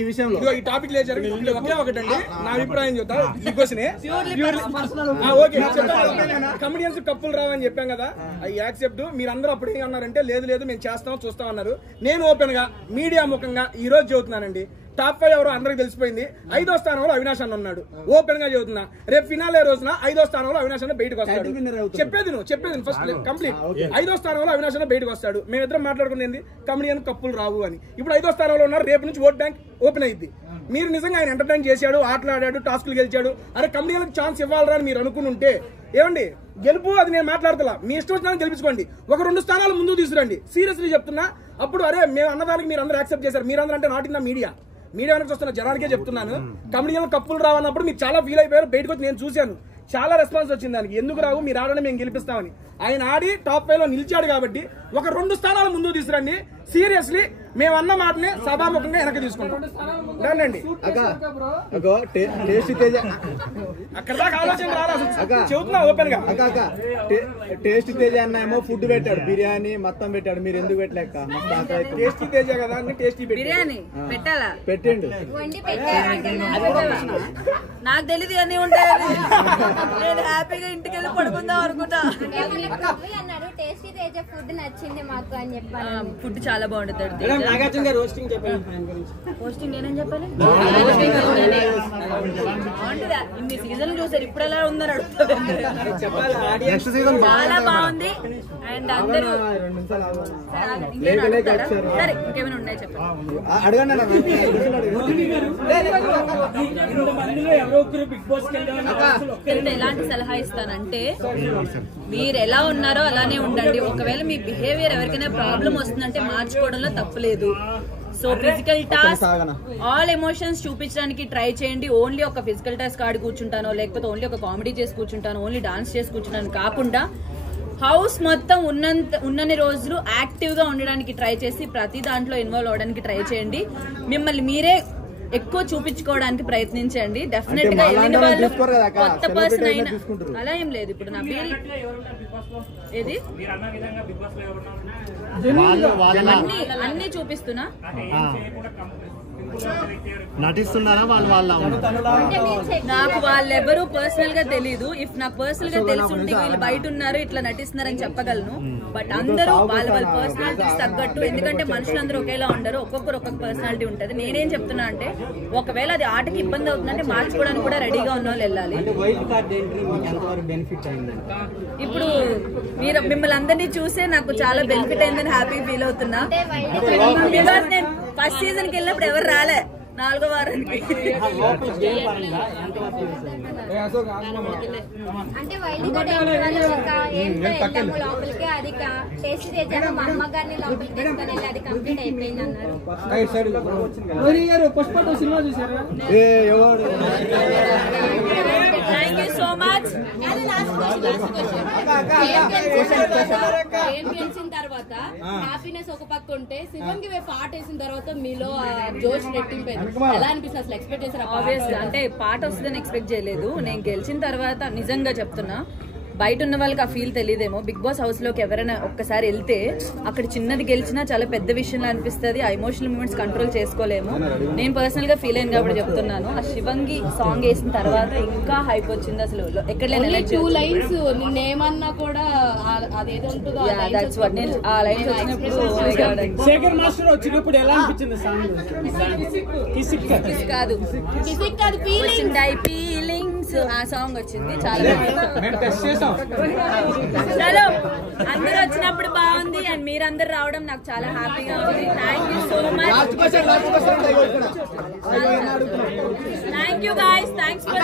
ఈ విషయంలో ఈ టాపిక్ లేచారు ఒకే ఒకటండి నా అభిప్రాయం చెప్తా ఈ క్వశ్చన్ ఓకే కమెడియన్స్ కప్పులు రావని చెప్పాం కదా ఐ యాక్సెప్ట్. మీరందరూ అప్పుడు ఏమన్నారంటే లేదు లేదు మేము చేస్తాం చూస్తాం అన్నారు. నేను ఓపెన్ గా మీడియా ముఖంగా ఈ రోజు చెబుతున్నానండి, టాప్ 5 ఎవరో అందరికి తెలిసిపోయింది. 5వ స్థానంలో అవినాష్ అన్న ఉన్నాడు. ఓపెన్ గా చెబుతున్నా, రేపు ఫినాలే రోజున 5వ స్థానంలో అవినాష్ అన్న బయటకు వస్తాడు. చెప్పేది ఫస్ట్ కంప్లీట్. 5వ స్థానంలో అవినాష్ అన్న బయటకు వస్తాడు. మేమిద్దరం మాట్లాడుకునేది కమెడియన్ కప్పులు రావు అని. ఇప్పుడు 5వ స్థానంలో ఉన్నారు. రేపు నుంచి ఓట్ బ్యాంక్ ఓపెన్ అయ్యింది. మీరు నిజంగా ఆయన ఎంటర్టైన్ చేశాడు, ఆటలాడాడు, టాస్కులు గెలిచాడు, అరే కమెడియన్కి ఛాన్స్ ఇవ్వాలరా అని మీరు అనుకుని ఏమండి గెలుపు అది నేను మాట్లాడతా, మీ ఇష్టం వచ్చినా గెలిపించుకోండి. ఒక 2 స్థానాలు ముందుకు తీసుకురండి. సీరియస్లీ చెప్తున్నా. అప్పుడు అరే మేము అన్నదానికి మీరు అందరూ యాక్సెప్ట్ చేశారు. మీరందరూ అంటే నాట్ ఇన్ ద మీడియా నుంచి వస్తున్న జనానికే చెప్తున్నాను. కమెడియన్ కప్పులు రావన్నప్పుడు మీరు చాలా ఫీల్ అయిపోయారు. బయటకు వచ్చి నేను చూశాను, చాలా రెస్పాన్స్ వచ్చింది దానికి. ఎందుకు రావు, మీరు ఆడని మేము గెలిపిస్తామని. ఆయన ఆడి టాప్ 5 లో నిలిచాడు కాబట్టి ఒక 2 స్థానాలు ముందుకు తీసుకురండి. సీరియస్లీ మేము అన్న మాటని సభాముఖంగా వెనక్కి తీసుకుంటాం. రండి అక్కడ దాకా ఆలోచన రాలేదు. చెబుతున్నా ఓపెన్ గా. టేస్ట్ తేజ అన్న ఏమో ఫుడ్ పెట్టాడు, బిర్యానీ మొత్తం పెట్టాడు. మీరు ఎందుకు పెట్టలేక? టేస్టీ తేజ కదా అని టేస్టీ బిర్యానీ పెట్టాలా? పెట్టిండు. నాకు తెలియదు అన్నీ ఉంటాయి. నేను హ్యాపీగా ఇంటికి వెళ్ళి పడుకుందాం అనుకుంటా. ఫుడ్ చాలా బాగుంటుంది. పోస్టింగ్ నేనేం చెప్పాలి? ఇన్ని సీజన్లు చూసారు, ఇప్పుడు ఎలా ఉందని అడుగుతారు. చాలా బాగుంది. అండ్ అందరూ సరే ఇంకేమైనా ఉన్నాయి చెప్పండి. ఎలాంటి సలహా ఇస్తానంటే, మీరు ఎలా ఉన్నారో అలానే ఉండండి. ఒకవేళ మీ బిహేవియర్ ఎవరికైనా ప్రాబ్లం వస్తుందంటే మార్చుకోవడంలో తప్పులేదు. So physical task, all emotions చూపించడానికి ట్రై చేయండి. ఓన్లీ ఒక ఫిజికల్ టాస్క్ ఆడి కూర్చుంటానో, లేకపోతే ఓన్లీ ఒక కామెడీ చేసి కూర్చుంటానో, ఓన్లీ డాన్స్ చేసి కూర్చుంటాను కాకుండా హౌస్ మొత్తం ఉన్నన్ని రోజులు యాక్టివ్ గా ఉండడానికి ట్రై చేసి ప్రతి దాంట్లో ఇన్వాల్వ్ అవడానికి ట్రై చేయండి. మిమ్మల్ని మీరే ఎక్కువ చూపించుకోవడానికి ప్రయత్నించండి. డెఫినెట్ గా వెళ్ళిన వాళ్ళు కొత్త పర్సన్ అయినా అలా ఏం లేదు. ఇప్పుడు నా బిల్ ఏది అన్ని చూపిస్తున్నా, నటిస్తున్నారా వాళ్ళు? నాకు వాళ్ళెవరూ పర్సనల్ గా తెలీదు. ఇఫ్ నాకు పర్సనల్ గా తెలిసి ఉంటే వీళ్ళు బయట ఉన్నారు ఇట్లా నటిస్తున్నారని చెప్పగలను. బట్ అందరూ వాళ్ళ పర్సనాలిటీస్ తగ్గట్టు, ఎందుకంటే మనుషులందరూ ఒకేలా ఉండరు, ఒక్కొక్కరు ఒక్కొక్క పర్సనాలిటీ ఉంటది. నేనేం చెప్తున్నా అంటే, ఒకవేళ అది ఆటకి ఇబ్బంది అవుతుందంటే మార్చుకోవడానికి కూడా రెడీగా ఉన్న వాళ్ళు వెళ్ళాలి. ఇప్పుడు మీరు మిమ్మల్ని అందరినీ చూసే నాకు చాలా బెనిఫిట్ అయిందని హ్యాపీ ఫీల్ అవుతున్నా. బికాస్ నేను ఫస్ట్ సీజన్ కి వెళ్ళినప్పుడు ఎవరు రాలే, 4వ వారానికి. అంటే లోపలికి అది టేస్ట్ చేశాక మా అమ్మ గారిని లోపలికి తీసుకొని వెళ్ళి అది కంప్లీట్ అయిపోయింది అన్నారు. Thank you so much. ఏం గెలిచిన తర్వాత హ్యాపీనెస్ ఒక పక్క ఉంటే, శివంగి పాట వేసిన తర్వాత మీలో జోష్ రెట్టింపోయింది. ఎలా అనిపిస్తుంది అసలు? ఎక్స్పెక్ట్ చేశారు? ఆబ్వియస్గా అంటే పాట వస్తుందని ఎక్స్పెక్ట్ చేయలేదు. నేను గెలిచిన తర్వాత నిజంగా చెప్తున్నా, బయట ఉన్న వాళ్ళకి ఆ ఫీల్ తెలియదేమో. బిగ్ బాస్ హౌస్ లోకి ఎవరైనా ఒక్కసారి వెళ్తే అక్కడ చిన్నది గెలిచినా చాలా పెద్ద విషయంలో అనిపిస్తుంది. ఆ ఎమోషనల్ మూమెంట్స్ కంట్రోల్ చేసుకోలేము. నేను పర్సనల్ గా ఫీల్ అయింది కాబట్టి చెప్తున్నాను. ఆ శివంగి సాంగ్ వేసిన తర్వాత ఇంకా హైప్ వచ్చింది. అసలు ఎక్కడ లేని 2 లైన్స్ నిన్నేమన్నా కూడా అదేదో ఉంటుందో ఆ లైన్స్ వచ్చినప్పుడు కాదు ఫీలింగ్స్ ఆ సాంగ్ వచ్చింది. చాలా చలో అందరూ వచ్చినప్పుడు బాగుంది. అండ్ మీరందరూ రావడం నాకు చాలా హ్యాపీగా ఉంది. Thank you so much. Thank you guys. Thanks for